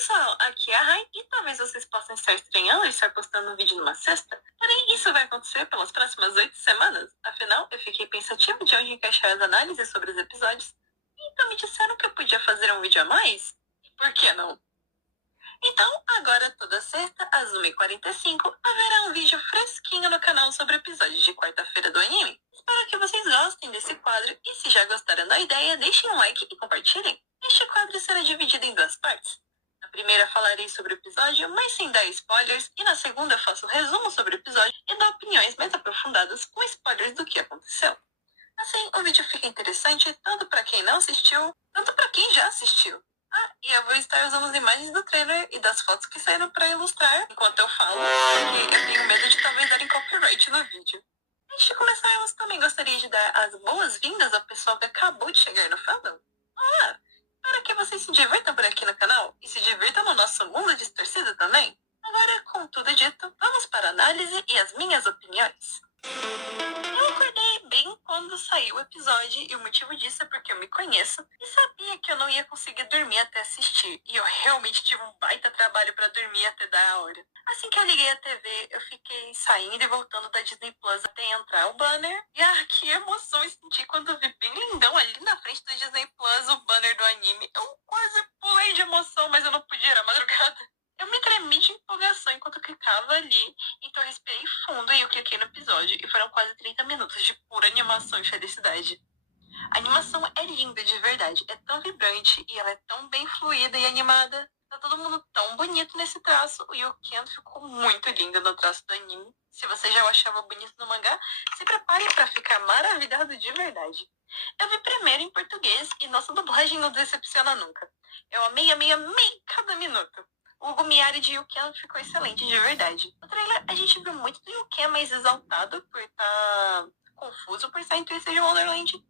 pessoal, aqui é a Rai e talvez vocês possam estar estranhando estar postando um vídeo numa sexta, porém isso vai acontecer pelas próximas 8 semanas. Afinal, eu fiquei pensativo de onde encaixar as análises sobre os episódios, então me disseram que eu podia fazer um vídeo a mais. Por que não? Então, agora toda sexta, às 1h45, haverá um vídeo fresquinho no canal sobre episódios de quarta-feira do anime. Espero que vocês gostem desse quadro e se já gostaram da ideia, deixem um like e compartilhem. Este quadro será dividido em 2 partes. Na primeira falarei sobre o episódio, mas sem dar spoilers, e na segunda faço resumo sobre o episódio e dou opiniões mais aprofundadas com spoilers do que aconteceu. Assim, o vídeo fica interessante tanto para quem não assistiu, quanto para quem já assistiu. E eu vou estar usando as imagens do trailer e das fotos que saíram para ilustrar enquanto eu falo, porque eu tenho medo de talvez darem copyright no vídeo. Antes de começar, eu também gostaria de dar as boas-vindas ao pessoal que acabou de chegar no fandom. Para que vocês se divirtam por aqui no canal e se divirtam no nosso mundo distorcido também. Agora, com tudo dito, vamos para a análise e as minhas opiniões. Eu acordei bem quando saiu o episódio e o motivo disso é porque eu me conheço e sabia que eu não ia conseguir dormir até assistir. E eu realmente tive um baita trabalho para dormir até dar a hora. Assim que eu liguei a TV, eu fiquei saindo e voltando da Disney Plus até entrar o banner. E que emoção eu senti quando vi bem lindão ali na frente do Disney Plus o banner do anime. Eu quase pulei de emoção, mas eu não podia, era madrugada. Eu me tremi de empolgação enquanto eu clicava ali, então eu respirei fundo e eu cliquei no episódio, e foram quase 30 minutos de pura animação e felicidade. A animação é linda de verdade, é tão vibrante e ela é tão bem fluida e animada. Tá todo mundo tão bonito nesse traço, e o Ken ficou muito lindo no traço do anime. Se você já o achava bonito no mangá, se prepare para ficar maravilhado de verdade. Eu vi primeiro em português e nossa dublagem não decepciona nunca. Eu amei, amei, amei cada minuto. O Hugo Miyari de Yuken ficou excelente, de verdade. No trailer, a gente viu muito do Yuken mais exaltado por estar confuso por estar em Twisted Wonderland.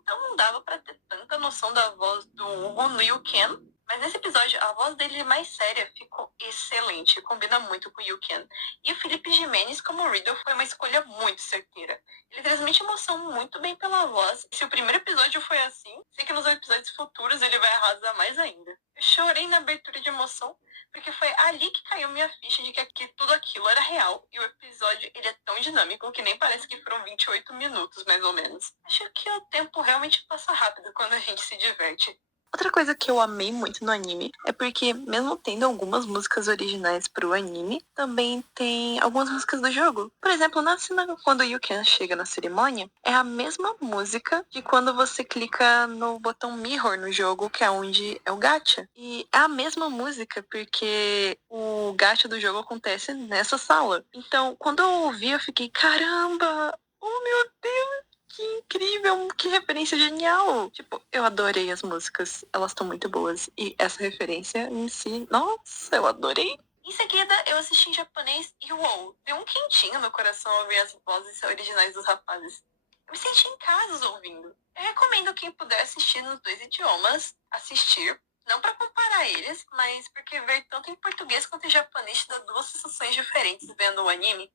Então não dava pra ter tanta noção da voz do Hugo no Yuken. Mas nesse episódio, a voz dele mais séria ficou excelente, combina muito com o Yuken. E o Felipe Jimenez como Riddle foi uma escolha muito certeira. Ele transmite emoção muito bem pela voz. Se o primeiro episódio foi assim, sei que nos episódios futuros ele vai arrasar mais ainda. Eu chorei na abertura de emoção, porque foi ali que caiu minha ficha de que tudo aquilo era real. E o episódio ele é tão dinâmico que nem parece que foram 28 minutos, mais ou menos. Acho que o tempo realmente passa rápido quando a gente se diverte. Outra coisa que eu amei muito no anime é porque, mesmo tendo algumas músicas originais pro anime, também tem algumas músicas do jogo. Por exemplo, na cena quando o Yuken chega na cerimônia, é a mesma música de quando você clica no botão Mirror no jogo, que é onde é o gacha. E é a mesma música porque o gacha do jogo acontece nessa sala. Então, quando eu ouvi, eu fiquei, caramba! Oh, meu Deus! Que incrível, que referência genial! Tipo, eu adorei as músicas, elas estão muito boas. E essa referência em si, nossa, eu adorei! Em seguida, eu assisti em japonês e uou, deu um quentinho no coração ao ouvir as vozes originais dos rapazes. Eu me senti em casa ouvindo. Eu recomendo quem puder assistir nos 2 idiomas, assistir. Não para comparar eles, mas porque ver tanto em português quanto em japonês te dá 2 sensações diferentes vendo o anime.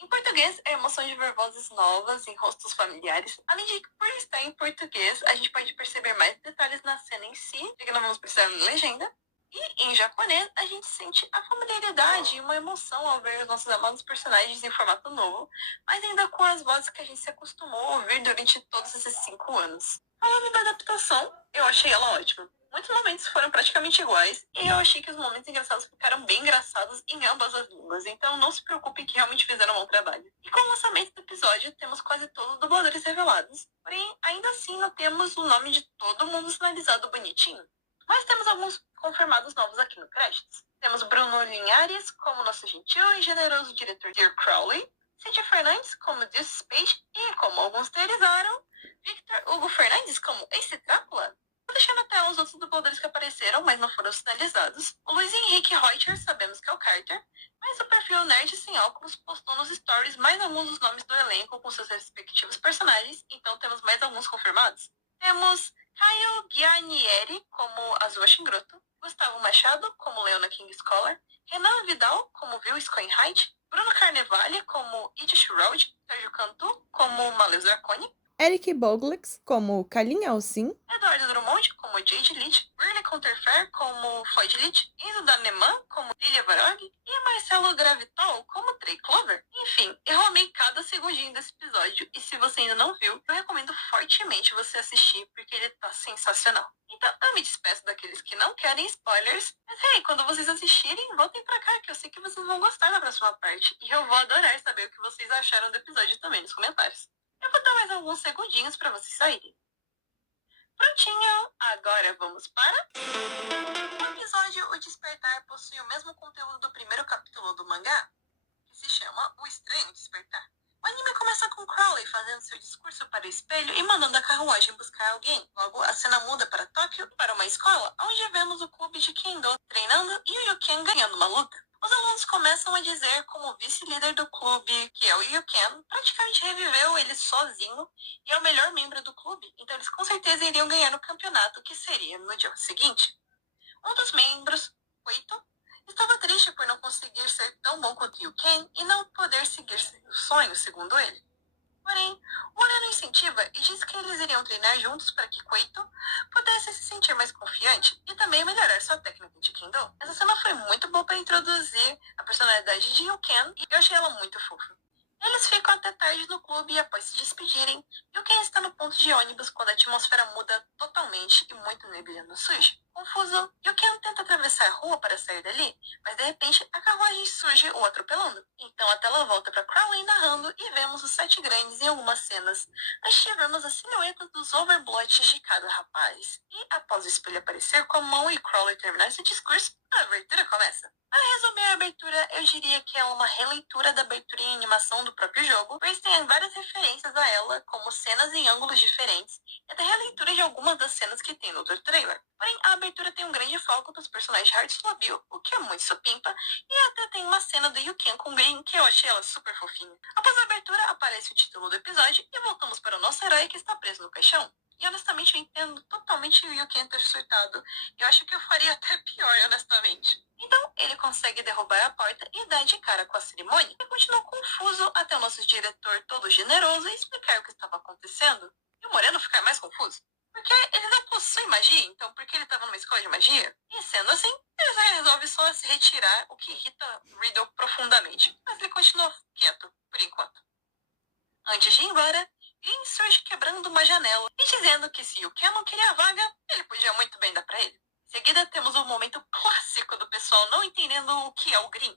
Em português, é a emoção de ver vozes novas em rostos familiares. Além de que, por estar em português, a gente pode perceber mais detalhes na cena em si, já que não vamos precisar de legenda. E em japonês, a gente sente a familiaridade e uma emoção ao ver os nossos amados personagens em formato novo, mas ainda com as vozes que a gente se acostumou a ouvir durante todos esses 5 anos. Falando da adaptação, eu achei ela ótima. Muitos momentos foram praticamente iguais, e eu achei que os momentos engraçados ficaram bem engraçados em ambas as línguas, então não se preocupem que realmente fizeram um bom trabalho. E com o lançamento do episódio, temos quase todos os dubladores revelados, porém, ainda assim não temos o nome de todo mundo sinalizado bonitinho. Mas temos alguns confirmados novos aqui no créditos. Temos Bruno Linhares como nosso gentil e generoso diretor Dear Crowley, Cynthia Fernandes como Deuce Spade e, como alguns teorizaram, Victor Hugo Fernandes como Ace Drácula. Vou deixar na tela os outros dubladores que apareceram, mas não foram sinalizados. O Luiz Henrique Reuter, sabemos que é o Carter, mas o perfil Nerd Sem Óculos postou nos stories mais alguns dos nomes do elenco com seus respectivos personagens, então temos mais alguns confirmados. Temos Caio Guarnieri como Azul Ashingroto, Gustavo Machado como Leona King Scholar, Renan Vidal como Will Scoenheit, Bruno Carnevale como Ichish Road, Sérgio Cantu como Maleus Draconi, Eric Boglix como Kalin Alcin, Eduardo Drummond como Jade Leach, Riley Counterfair como Floyd Leach, Enzo Daneman como Lilia Varog e Marcelo Gravitol como Trey Clover. Enfim, eu amei cada segundinho desse episódio e se você ainda não viu, eu recomendo fortemente você assistir porque ele tá sensacional. Então eu me despeço daqueles que não querem spoilers, mas hey, quando vocês assistirem, voltem pra cá que eu sei que vocês vão gostar da próxima parte e eu vou adorar saber o que vocês acharam do episódio também nos comentários. Eu vou dar mais alguns segundinhos pra vocês saírem. Prontinho! Agora vamos para... O episódio O Despertar possui o mesmo conteúdo do primeiro capítulo do mangá, que se chama O Estranho Despertar. O anime começa com Crowley fazendo seu discurso para o espelho e mandando a carruagem buscar alguém. Logo, a cena muda para Tóquio, para uma escola, onde vemos o clube de Kendo treinando e o Yuken ganhando uma luta. Os alunos começam a dizer como o vice-líder do clube, que é o Yuken, praticamente reviveu ele sozinho e é o melhor membro do clube, então eles com certeza iriam ganhar o campeonato, que seria no dia seguinte. Um dos membros, Koito, estava triste por não conseguir ser tão bom quanto Yuken e não poder seguir seus sonhos, segundo ele. Porém, o Urano incentiva e diz que eles iriam treinar juntos para que Koito pudesse se sentir mais confiante e também melhorar sua técnica de Kendo. Essa cena foi muito boa para introduzir a personalidade de Yuken e eu achei ela muito fofa. Eles ficam até tarde no clube e após se despedirem, Yuken está no ponto de ônibus quando a atmosfera muda totalmente e muito neblina surge. Confuso, Yuken tenta atravessar a rua para sair dali, mas de repente a carruagem surge o atropelando. Então a tela volta para Crowley narrando e vemos os 7 grandes em algumas cenas, antes de vermos a silhueta dos overblots de cada rapaz. E após o espelho aparecer com a mão e Crowley terminar seu discurso, a abertura começa. Para resumir a abertura, eu diria que é uma releitura da abertura em animação do próprio jogo, pois tem várias referências a ela, como cenas em ângulos diferentes, e até releitura de algumas das cenas que tem no outro trailer. Porém, a abertura tem um grande foco nos personagens Hearts Flabil, o que é muito supimpa, e até tem uma cena do Yuken com Green que eu achei ela super fofinha. Após a abertura, aparece o título do episódio e voltamos para o nosso herói que está preso no caixão. E honestamente eu entendo totalmente o Yuken ter surtado. Eu acho que eu faria até pior, honestamente. Então, ele consegue derrubar a porta e dar de cara com a cerimônia. E continua confuso até o nosso diretor todo generoso explicar o que estava acontecendo. E o Moreno ficar mais confuso. Porque ele não possui magia, então por que ele estava numa escola de magia? E sendo assim, ele resolve só se retirar, o que irrita Riddle profundamente. Mas ele continua quieto, por enquanto. Antes de ir embora, Lin surge quebrando uma janela e dizendo que se o Ken não queria a vaga, ele podia muito bem dar pra ele. Em seguida, temos um momento clássico do pessoal não entendendo o que é o Green.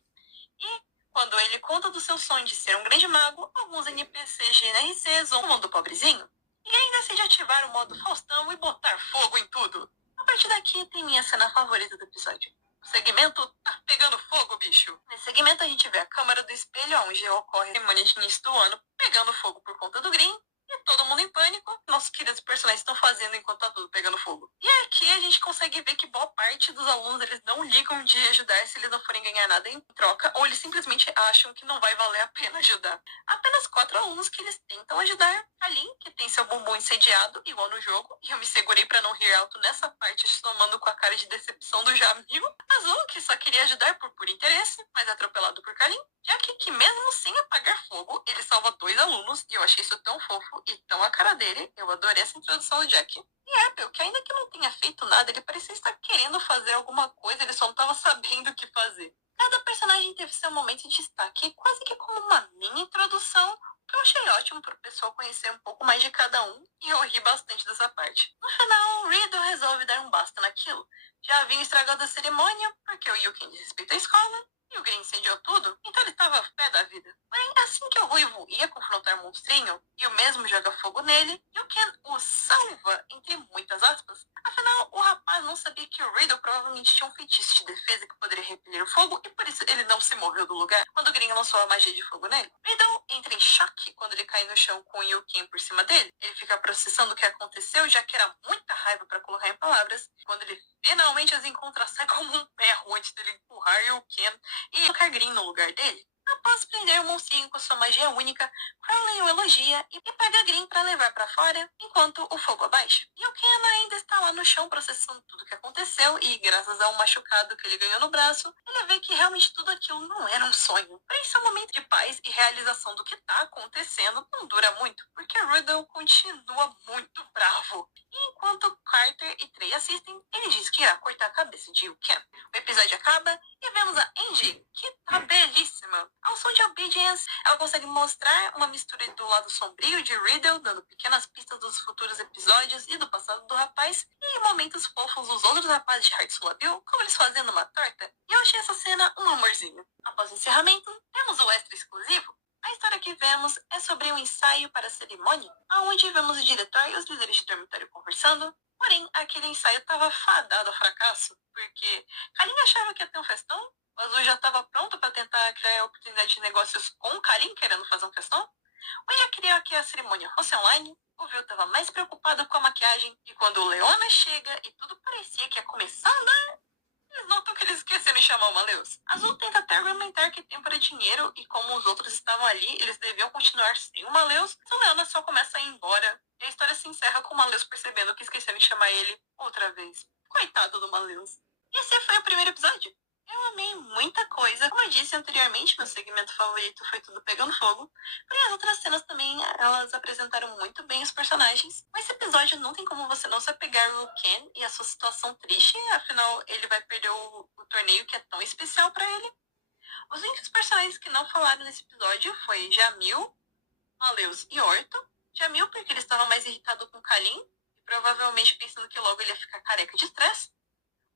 E, quando ele conta do seu sonho de ser um grande mago, alguns NPCs de NRC zombam do pobrezinho. E ele decide ativar o modo Faustão e botar fogo em tudo. A partir daqui tem minha cena favorita do episódio. O segmento tá pegando fogo, bicho. Nesse segmento a gente vê a câmera do espelho onde ocorre a cerimônia de início do ano pegando fogo por conta do Green e todo mundo em pânico, nossos queridos personagens estão fazendo enquanto tá tudo pegando fogo. E aqui a gente consegue ver que boa parte dos alunos eles não ligam de ajudar se eles não forem ganhar nada em troca, ou eles simplesmente acham que não vai valer a pena ajudar. Apenas 4 alunos que eles tentam ajudar. A Lin, que tem seu bumbum incendiado, igual no jogo, e eu me segurei pra não rir alto nessa parte, somando com a cara de decepção do Jamil. Azul, que só queria ajudar por puro interesse, mas é atropelado por Kalin. Jack, que mesmo sem apagar fogo, ele salva 2 alunos, e eu achei isso tão fofo e tão a cara dele. Eu adorei essa introdução do Jack. E Apple, que ainda que não tenha feito nada, ele parecia estar querendo fazer alguma coisa, ele só não estava sabendo o que fazer. Cada personagem teve seu momento de destaque, quase que como uma mini introdução, que eu achei ótimo para o pessoal conhecer um pouco mais de cada um, e eu ri bastante dessa parte. No final, Riddle resolve dar um basta naquilo. Já havia estragado a cerimônia, porque o Yuken desrespeita a escola, e o Green incendiou tudo, então ele tava pé da vida. Porém, assim que o Ruivo ia confrontar o monstrinho, e o mesmo joga fogo nele, Yuken o salva, entre muitas aspas. Afinal, o rapaz não sabia que o Riddle provavelmente tinha um feitiço de defesa que poderia repelir o fogo, e por isso ele não se moveu do lugar quando o Green lançou a magia de fogo nele. Riddle entra em choque quando ele cai no chão com o Yuken por cima dele. Ele fica processando o que aconteceu, já que era muita raiva para colocar em palavras. Quando ele finalmente as encontra, sai como um perro antes dele empurrar Yuken e colocar Green no lugar dele. Após prender o monstrinho com sua magia única, Crowley também o elogia e pega a Green pra levar pra fora enquanto o fogo abaixa. E o Ken ainda está lá no chão processando tudo que aconteceu e graças a um machucado que ele ganhou no braço, ele vê que realmente tudo aquilo não era um sonho. Porém, esse momento de paz e realização do que tá acontecendo não dura muito, porque Riddle continua muito bravo. E enquanto Carter e Trey assistem, ele diz que irá cortar a cabeça de Ken. O episódio acaba e vemos a Angie, que tá belíssima. Ao som de Obedience, ela consegue mostrar uma mistura do lado sombrio de Riddle, dando pequenas pistas dos futuros episódios e do passado do rapaz, e momentos fofos dos outros rapazes de Heart Bill, como eles fazendo uma torta. E eu achei essa cena um amorzinho. Após o encerramento, temos o extra exclusivo. A história que vemos é sobre um ensaio para a cerimônia, onde vemos o diretor e os líderes de dormitório conversando. Porém, aquele ensaio estava fadado ao fracasso, porque Karin achava que ia ter um festão, o Azul já estava pronto para tentar criar oportunidade de negócios com o Karin querendo fazer um festão. O Ia queria que a cerimônia fosse online, o Vil estava mais preocupado com a maquiagem, e quando o Leona chega e tudo parecia que ia começar a andar, eles notam que eles esqueceram de chamar o Maleus. Azul tenta até argumentar que tempo era dinheiro e como os outros estavam ali, eles deviam continuar sem o Maleus, então Leona só começa a ir embora. E a história se encerra com o Maleus percebendo que esqueceram de chamar ele outra vez. Coitado do Maleus. E esse foi o primeiro episódio. Eu amei muita coisa. Como eu disse anteriormente, meu segmento favorito foi Tudo Pegando Fogo. Porém, as outras cenas também, elas apresentaram muito bem os personagens. Mas esse episódio não tem como você não se apegar no Ken e a sua situação triste. Afinal, ele vai perder o torneio que é tão especial para ele. Os únicos personagens que não falaram nesse episódio foi Jamil, Maleus e Orto. Jamil porque ele estava mais irritado com Kalin e provavelmente pensando que logo ele ia ficar careca de estresse.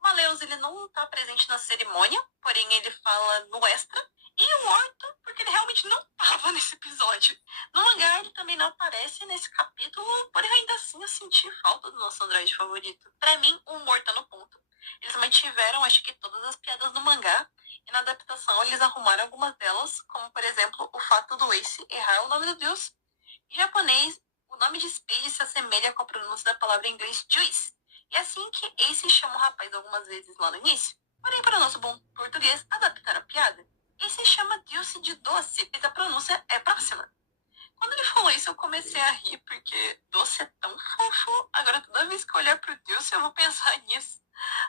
Maleus, ele não tá presente na cerimônia, porém ele fala no extra. E o Orto, porque ele realmente não tava nesse episódio. No mangá, ele também não aparece nesse capítulo, porém ainda assim eu senti falta do nosso androide favorito. Pra mim, o humor tá no ponto. Eles mantiveram, acho que, todas as piadas do mangá, e na adaptação eles arrumaram algumas delas, como, por exemplo, o fato do Ace errar o nome do deus. Em japonês, o nome de Spade se assemelha com a pronúncia da palavra em inglês juice. E é assim que Ace chama o rapaz algumas vezes lá no início. Porém, para o nosso bom português, adaptaram a piada. Ace chama Dilce de doce, mas a pronúncia é próxima. Quando ele falou isso, eu comecei a rir, porque doce é tão fofo. Agora, toda vez que eu olhar pro Dilce, eu vou pensar nisso.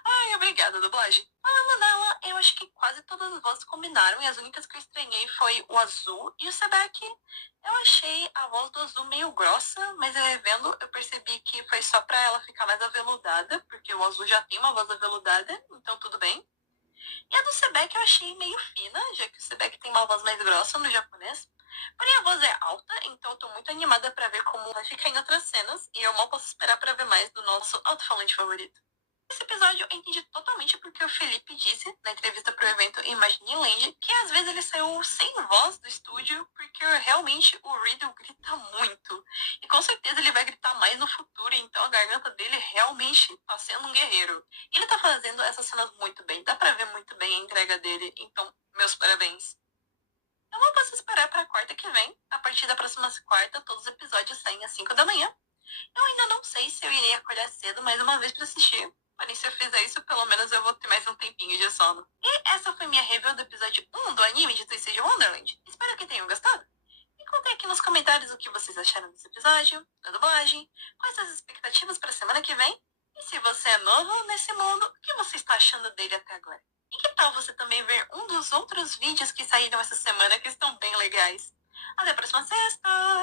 Ai, obrigada, dublagem. Falando dela, eu acho que quase todas as vozes combinaram, e as únicas que eu estranhei foi o Azul e o Sebek. Eu achei a voz do Azul meio grossa, mas revendo eu percebi que foi só pra ela ficar mais aveludada, porque o Azul já tem uma voz aveludada, então tudo bem. E a do Sebek eu achei meio fina, já que o Sebek tem uma voz mais grossa no japonês. Porém, a voz é alta, então eu tô muito animada pra ver como vai ficar em outras cenas, e eu mal posso esperar pra ver mais do nosso alto-falante favorito. Esse episódio eu entendi totalmente porque o Felipe disse, na entrevista pro evento Imagine Land, que às vezes ele saiu sem voz do estúdio porque realmente o Riddle grita muito. E com certeza ele vai gritar mais no futuro, então a garganta dele realmente tá sendo um guerreiro. E ele tá fazendo essas cenas muito bem, dá pra ver muito bem a entrega dele, então meus parabéns. Eu não posso esperar pra quarta que vem. A partir da próxima quarta, todos os episódios saem às 5 da manhã. Eu ainda não sei se eu irei acordar cedo mais uma vez pra assistir. Porém, se eu fizer isso, pelo menos eu vou ter mais um tempinho de sono. E essa foi minha review do episódio 1 do anime de Twisted Wonderland. Espero que tenham gostado. Me contem aqui nos comentários o que vocês acharam desse episódio, da dublagem, quais as expectativas para a semana que vem, e se você é novo nesse mundo, o que você está achando dele até agora? E que tal você também ver um dos outros vídeos que saíram essa semana que estão bem legais? Até a próxima sexta!